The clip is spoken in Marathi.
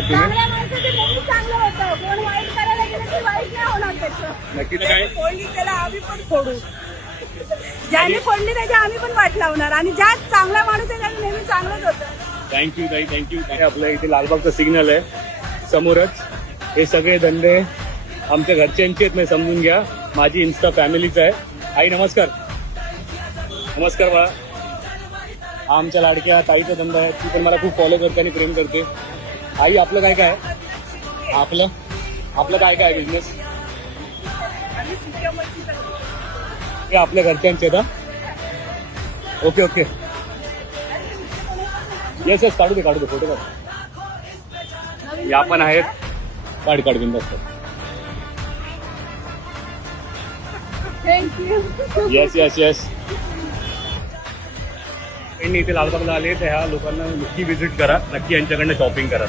चांगल्या माणसाचं नेहमी चांगलं होतं. कोण वाईट करायला गेलं की वाईट नाही होणार त्याचं. नक्की ना काय फोडली त्याला आम्ही पण फोडू. ज्याने फोडली त्याच्या आम्ही पण वाट लावणार आणि ज्या चांगला माणूस आहे त्याचं नेहमी चांगलंच होतं. थँक्यू ताई, थँक्यू. आपल्या इथे लालबागचं सिग्नल आहे समोरच. हे सगळे धंदे आमच्या घरच्यांचे आहेत, नाही समजून घ्या. माझी इन्स्टा फॅमिलीच आहे. आई नमस्कार. नमस्कार बा. हा आमच्या लाडक्या ताईचा धंदा आहे. ती पण मला खूप फॉलो करते आणि प्रेम करते. आई आपलं काय काय आहे? आपलं काय काय आहे बिझनेस? हे आपल्या घरच्यांचे आहेत हा? Okay okay. येस येस, काढू दे फोटो काढ. या पण आहेत. काढ बिंदास. थँक्यू. येस. इथे लालबागला आले तर ह्या लोकांना नक्की व्हिजिट करा. नक्की यांच्याकडनं शॉपिंग करा.